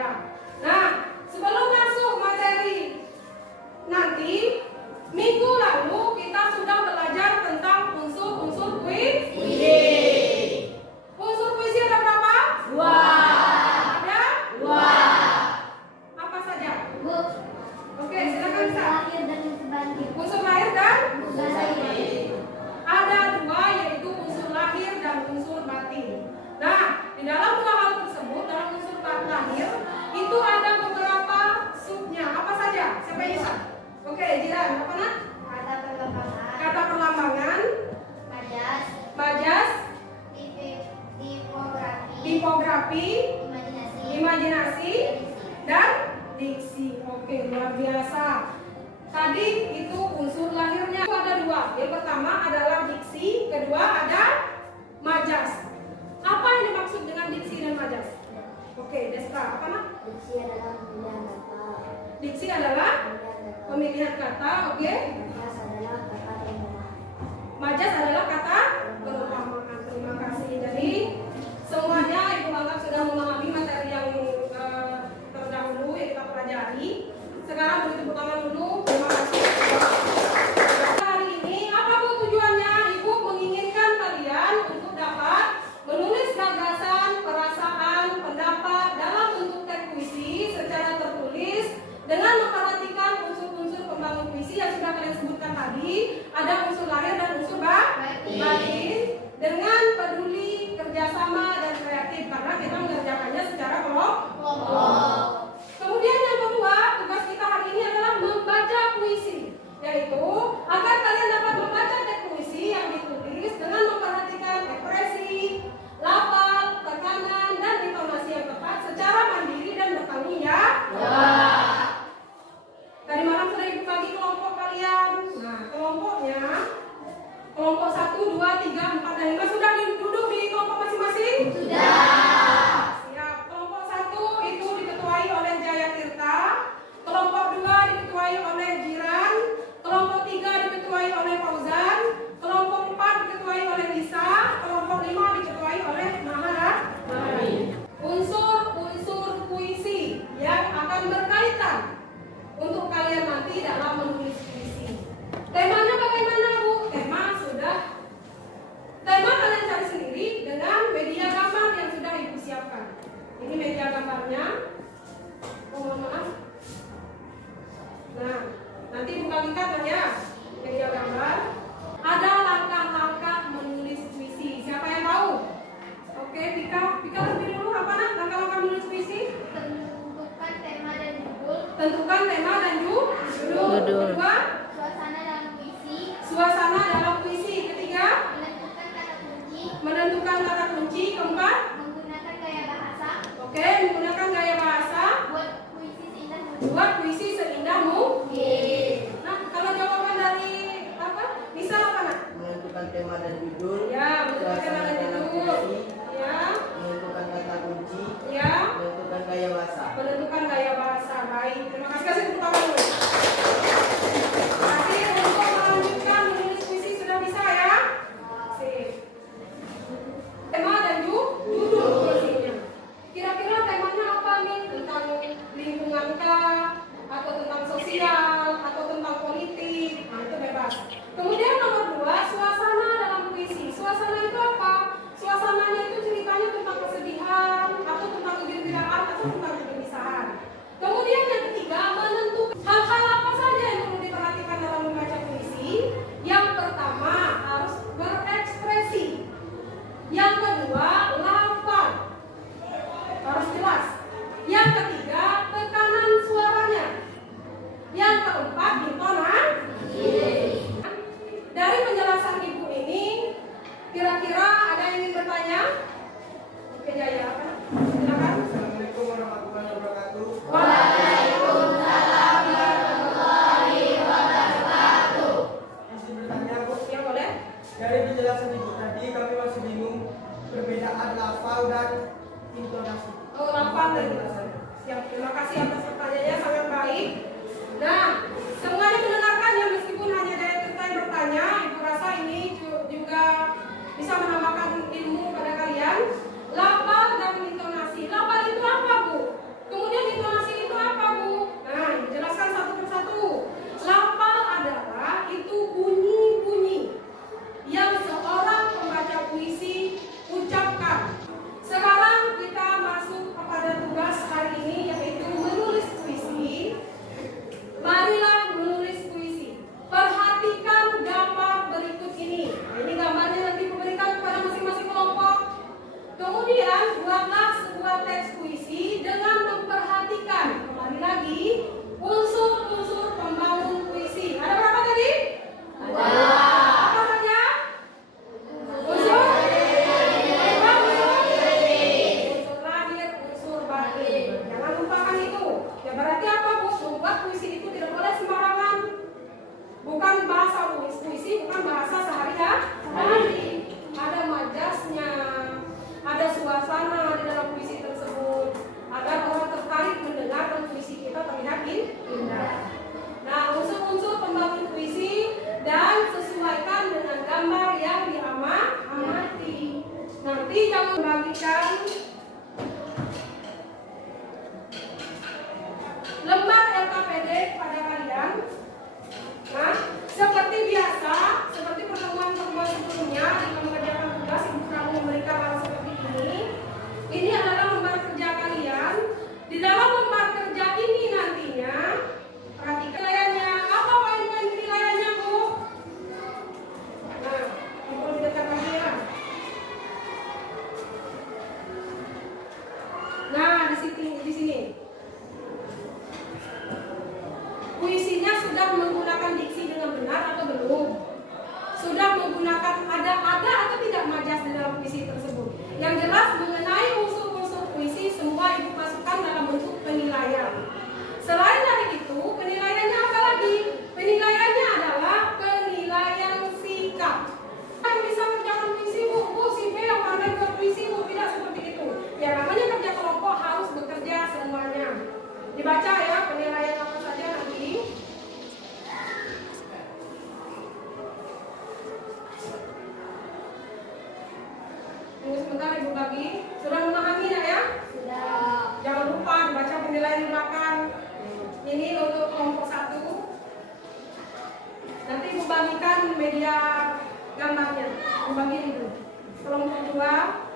saja. Nah, sebelum masuk materi nanti, minggu lalu kita sudah belajar tentang unsur-unsur puisi. Unsur puisi ada berapa? 2. Ada? 2. Apa saja? Oke, silakan bisa. Unsur lahir dan unsur batin. Ada 2, yaitu unsur lahir dan unsur batin. Nah, di dalam 2 hal tersebut, dalam unsur lahir itu ada beberapa subnya. Apa saja? Siapa yang bisa? Oke, Jiran, apa nak? Kata perlambangan, majas, tipografi, imajinasi, dan diksi. Oke, luar biasa. Tadi itu unsur lahirnya ada 2. Yang pertama adalah diksi, kedua ada majas. Apa yang dimaksud dengan diksi dan majas? Oke, Destra, apa nak? Diksi adalah pemilihan kata, oke? Majas adalah kata perumpamaan. Terima kasih. Jadi semuanya Ibu anggap sudah memahami materi yang terdahulu yang kita pelajari. Sekarang beri tepuk tangan dulu. Terima kasih. Hari ini apa Bu tujuannya? Ibu menginginkan kalian untuk dapat menulis gagasan, perasaan, pendapat dalam bentuk teks puisi secara tertulis dengan memperhatikan unsur-unsur pembangun puisi yang sudah kalian sebutkan tadi. Ada unsur lahir dan unsur batin dengan peduli, kerjasama, dan kreatif karena kita mengerjakannya secara kelompok. Kemudian yang kedua, tugas kita hari ini adalah membaca puisi, yaitu agar kalian dapat membaca teks puisi yang ditulis dengan memperhatikan ekspresi, lafal, tekanan, dan intonasi yang tepat secara mandiri dan bertanggung jawab. Tadi malam sudah Ibu bagi kelompok kalian. Nah, kelompoknya kelompok 1, 2, 3, 4, dan 5 sudah duduk di kelompok masing-masing? Sudah. Siap. Kelompok 1 itu diketuai oleh Jaya Tirta, kelompok 2 diketuai oleh Jiran, kelompok 3 diketuai oleh Fauzan, kelompok 4 diketuai oleh Lisa, kelompok 5 diketuai oleh Maharani. Unsur-unsur puisi yang akan berkaitan untuk kalian nanti dalam menulis puisi. Temanya bagaimana Bu? Tema kalian cari sendiri dengan media gambar yang sudah Ibu siapkan. Ini media gambarnya. Oh, mohon maaf. Nah, nanti buka linknya ya. Media gambar. Ada langkah-langkah menulis puisi. Siapa yang tahu? Oke, Pika lebih dulu apa nak? Langkah-langkah menulis puisi? Tentukan tema dan judul. Tentukan tema dan judul. Kedua, Suasana dalam puisi. Suasana dalam puisi. Ketiga, menentukan kata kunci. Keempat, Menggunakan gaya bahasa. Oke, menggunakan gaya bahasa. Buat puisi seindah mungkin. Nah, kalau jawaban dari apa? Bisa apa nak? Menentukan tema dan judul. Ya, menentukan tema dan judul. Ya, Menentukan kata kunci. ya. Menentukan gaya bahasa. Menentukan gaya bahasa. Baik, terima kasih. Kasih tepuk tangan dulu. Tadi untuk melanjutkan menulis puisi sudah bisa ya? Sip. Tema dan judul puisinya. Kira-kira temanya apa nih? Tentang lingkungan kah? Atau tentang sosial? Atau tentang politik? Nah, itu bebas. Kemudian nomor 2, suasana dalam puisi. Suasana itu apa? Suasananya itu ceritanya tentang kesedihan, atau tentang kegembiraan, atau tentang kegelisahan. Kemudian yang ketiga, menentukan hal-hal apa saja yang perlu diperhatikan dalam membaca puisi. Yang pertama, harus berekspresi. Yang kedua, lafal. Harus jelas. Yang ketiga, tekanan suaranya. Yang keempat, intonasi. Dari penjelasan Ibu ini, kira-kira ada yang ingin bertanya? Oke, Jaya, apa? Silakan. Assalamualaikum warahmatullahi wabarakatuh. Waalaikumsalam warahmatullahi wabarakatuh. Masih bertanya Bu? Ya, boleh. Dari penjelasan Ibu tadi kami masih bingung perbedaan lafal dan intonasi. Oh, lafal dan intonasi. Siap, terima kasih atas pertanyaannya, sangat baik. Nah, semuanya mendengarkan ya, meskipun hanya dari kita yang bertanya. Ibu rasa ini juga bisa menambahkan ilmu pada kalian. Lafal dan intonasi. Lafal itu apa Bu? Kemudian kasih di sini. Puisinya sudah menggunakan diksi dengan benar atau belum? Sudah menggunakan ada atau tidak majas di dalam puisi tersebut? Yang jelas mengenai unsur-unsur puisi semua ibu masukkan dalam bentuk penilaian. Selain dari itu, penilaiannya apa lagi? Penilaiannya adalah penilaian sikap. Yang bisa mengerjakan puisi bu, si B yang pandai buat puisi bu, tidak seperti itu. Ya namanya kerja kelompok harus bekerja semuanya. Dibaca ya penilaian apa saja nanti. Tunggu sebentar ibu bagi. Sudah memahami ya? Sudah. Jangan lupa dibaca penilaian di belakang. Ini untuk kelompok 1. Nanti ibu bagikan media gambarnya. Ibu bagi itu. Kelompok 2.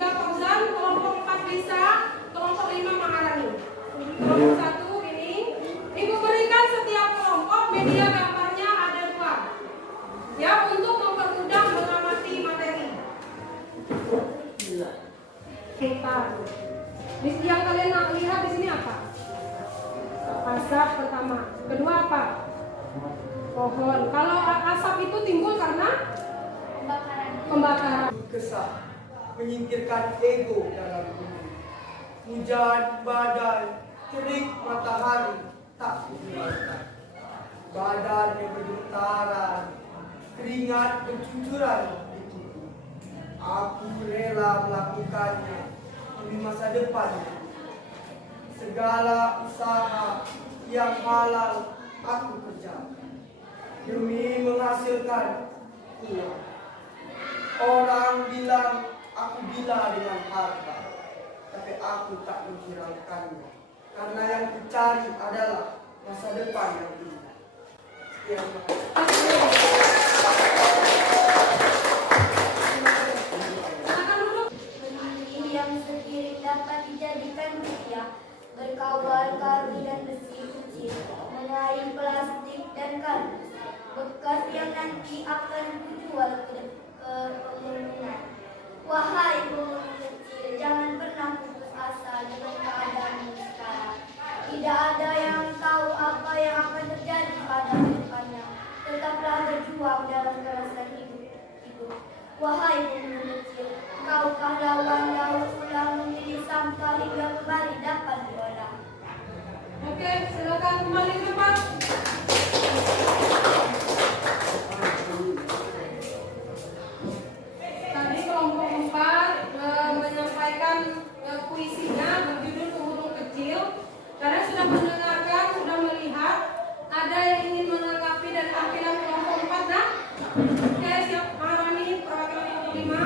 Fauzan, kelompok 4 Lisa, kelompok 5 Maharani. Kelompok 1 ini, ibu berikan setiap kelompok media gambarnya ada 2. Ya, untuk mempermudah mengamati materi. Kita. Yang kalian lihat di sini apa? Asap pertama. Kedua apa? Pohon. Kalau asap itu timbul karena pembakaran. Kesah menyingkirkan ego dalam diri. Hujan, badai, terik matahari tak kuhiraukan. Badan yang bergetaran, keringat bercucuran di tubuh. Aku rela melakukannya demi masa depan. Segala usaha yang halal aku kerjakan demi menghasilkan uang. Orang bilang aku gila dengan harta, tapi aku tak menghiraukannya, karena yang kucari adalah masa depan yang indah. Sekian. Yang setirik dapat dijadikan rupiah, berkawal kayu dan besi kecil, mengayuh plastik dan kardus, bekas yang nanti akan dijual ke pemulung. Wahai pemulung kecil, jangan pernah putus asa dengan keadaanmu sekarang. Tidak ada yang tahu apa yang akan terjadi pada depannya. Tetaplah berjuang dalam gerakan hidup. Wahai pemulung kecil, kaukah lawan ulang menjadi sampah hingga kembali dapat diolah. Oke, silakan kembali ke tempat. Tadi kelompok 4 menyampaikan puisinya berjudul Pemulung Kecil. Kalian sudah mendengarkan, sudah melihat. Ada yang ingin menanggapi dari tampilan kelompok 4 nah? Oke, siap. Maharani perwakilan kelompok 5.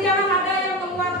jangan ada yang membuat